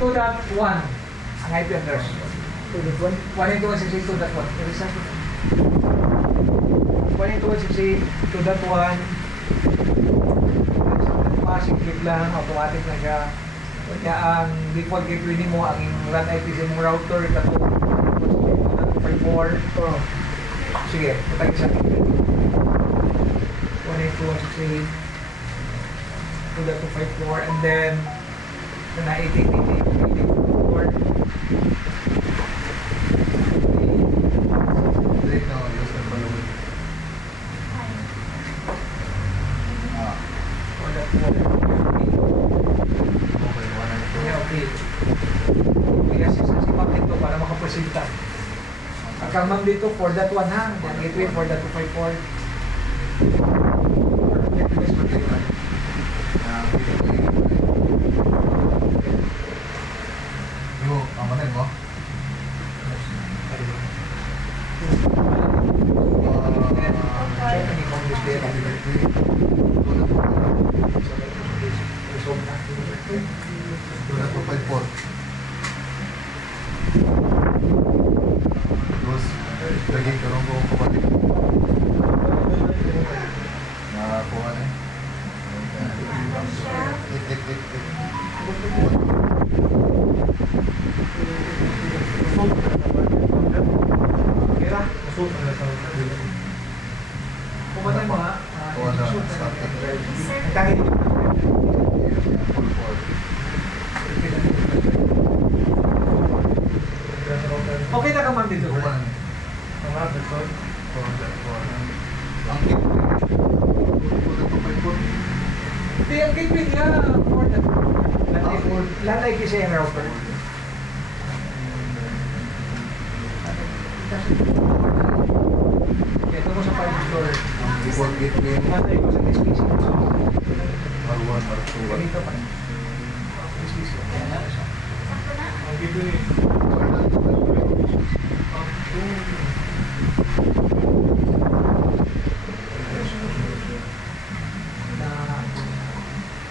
2.1 ang IP address. 192.168.2.1. 192.168.2.1. Pasig click lang, automatic na siya. Kaya ang default gateway mo, ang RAN IP sa mong router, ito 2.54. Sige, patay sa 192.168.2.254 and then na 88.88.84. Direct na use ng balon. Okay. Kaya sisipag dito para makapresenta. Akamang dito 4.1 ha. Then gateway 4.254. Yo, amanin mo? Terus lagi kalau mau kembali nah kuat nih Kira, kumain mo ha? kuat dah Tangin dito. Okay na ka ma'am dito. kuat nih Hindi, ang gateway niya for that. Lalay kasi yung router. Ito mo sa 5 store. default gateway Lalay ko sa SPC. R1 R2 Ganito pa. SPC. Ang gateway.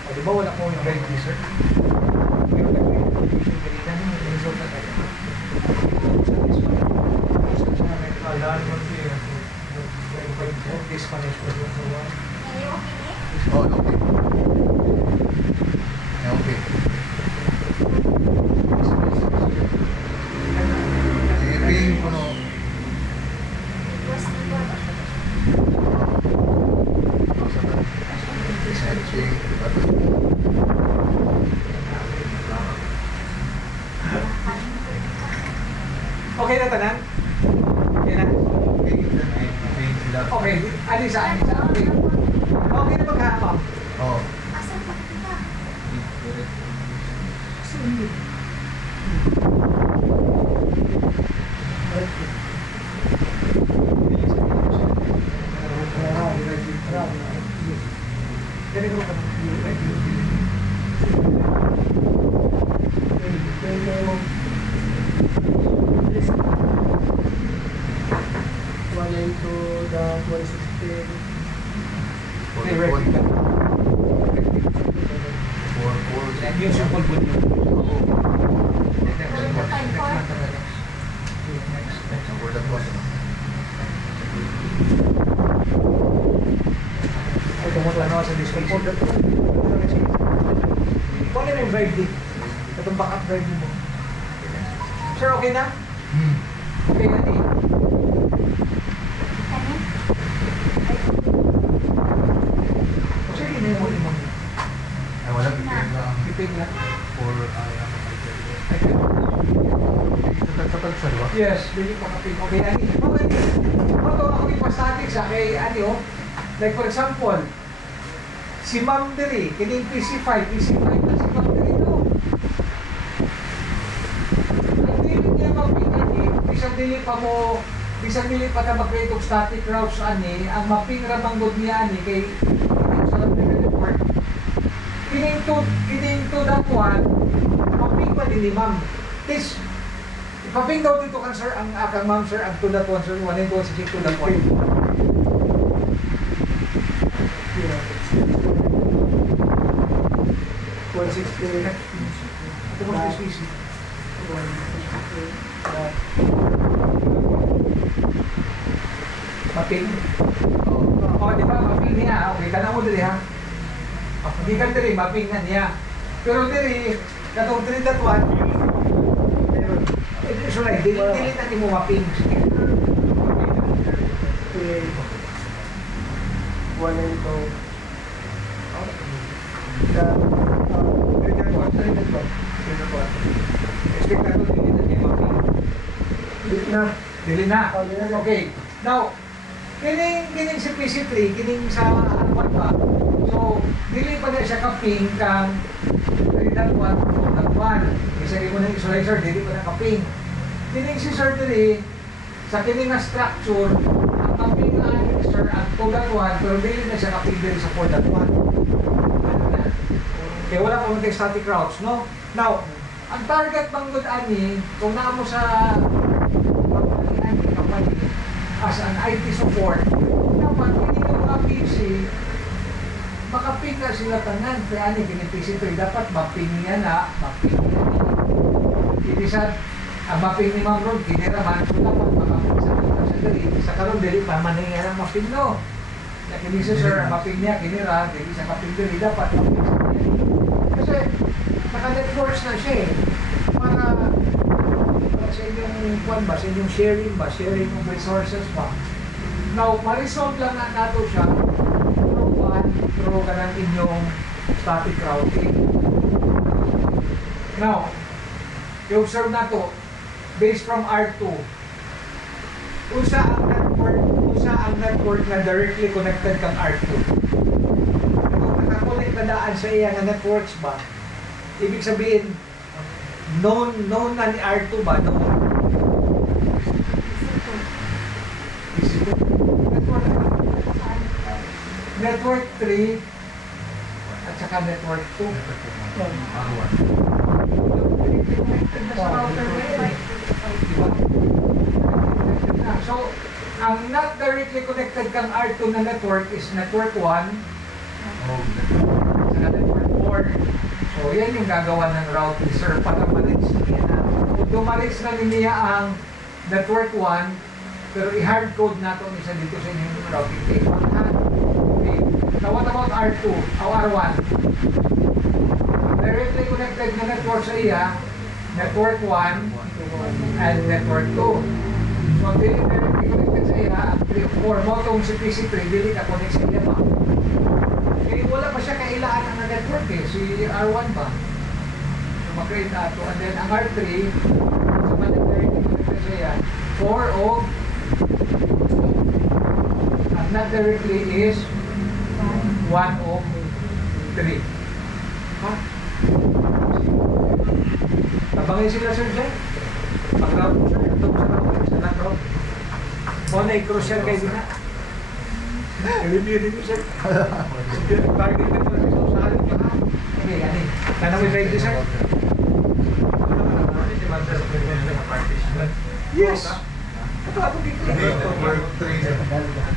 Di ba wala ko yung red user? Pero nag-confusion kanina yung result na tayo. oh okay ya okay ini kuno Okay na tanan? Okay na? Okay, alisa. Okay. Okay na maghapon. oh Yung simple good yun. Ito mo na sa display. Kung ano yung drive din? Itong backup drive mo. Sir, okay na? Okay na di? Sir, hindi mo limang. ay wala pipin lang Pipig lang. for tatag sa diba Yes, hindi ko kapig. Okay, ani. Okay. Ito ako ipastatic sa kay ano. Like for example, si Ma'am Diri, kining PC5 na si Ma'am Diri no. Ang dili niya mapingan bisag dili pa ka mag-create og static routes ani, ang mapping ra manggod niya ani kay sa network. Kining to that one, mapping pa din ni Ma'am. This ipaping daw dito kan sir ang akang Ma'am sir ang to that one sir 1 and 2 si to that one. Ito mo species. Maping. Oh, di ba? Maping niya. Okay, kana mo diri ha. Hindi ka diri, maping na niya. Pero diri, katong diri datuan. So like, dili na mo maping. Sige. Wala ito. Expect na to, dili na niya maping. Na. Dili na. Okay. Now, kining si PC3, kining sa ano ba? So, dili pa na siya kaping kang 3.1, Isa mo na isolator, dili pa na kaping. Kining si Sir 3, sa kining na structure, ang kaping na sir at 2.1, pero dili na siya kaping dili sa 4.1. Kaya wala pa mga static routes, no? Now, ang target bang good ani, kung naa mo sa company as an IT support, dapat hindi yung mga PC, makaping na sila tanan. Kaya ani, pinipisi ito, dapat maping niya na, maping niya ni. Ibisan, ang maping ni Ma'am Rod, kiniraman, so dapat makaping sa kita sa dali. Sa karoon, dali pa, maningan ang maping no. Kaya kinisa sir, ang maping niya, kinira, dali sa maping dali, dapat maping sa dali. Kasi, naka-networks na siya eh. Para sa inyong kwan ba, sa inyong sharing ba, sharing of resources ba. Now, ma-resolve lang na nato siya through ka ng inyong static routing. Now, i-observe na to based from R2. Usa ang network na directly connected kang R2. Kung nakakonect na daan sa iya nga networks ba, ibig sabihin, known na ni R2 ba? Known. Network 3 at saka network 2. So, ang not directly connected kang R2 na network is network 1 saka network 4. So, yan yung gagawa ng routing sir para ma-reach niya na. Kung dumalis na niya ang network 1, pero i-hardcode na ito isa dito sa inyong routing table. Okay. Now, what about R2 o R1? Directly connected na network sa iya, network 1 and network 2. So, directly connected sa iya, 3 or 4 mo itong si PC3, dili ka connect sa iya ba? Eh, wala pa siya kailangan ng network eh, si R1 ba? So, mag-create na ito. And then, ang R3, sa directly connected sa iya, 4 o ang not directly is 1 o 3. Ha? Tabangin sila sir dyan. Pag-route sir, ito sa route, sa not-route. O na-crucial kayo din na. Elimirin niyo sir. Target na po natin sa halip ka ha. Okay, ano eh. Sana mo i-drive din sir. Yes! Ito ako dito. Network 3.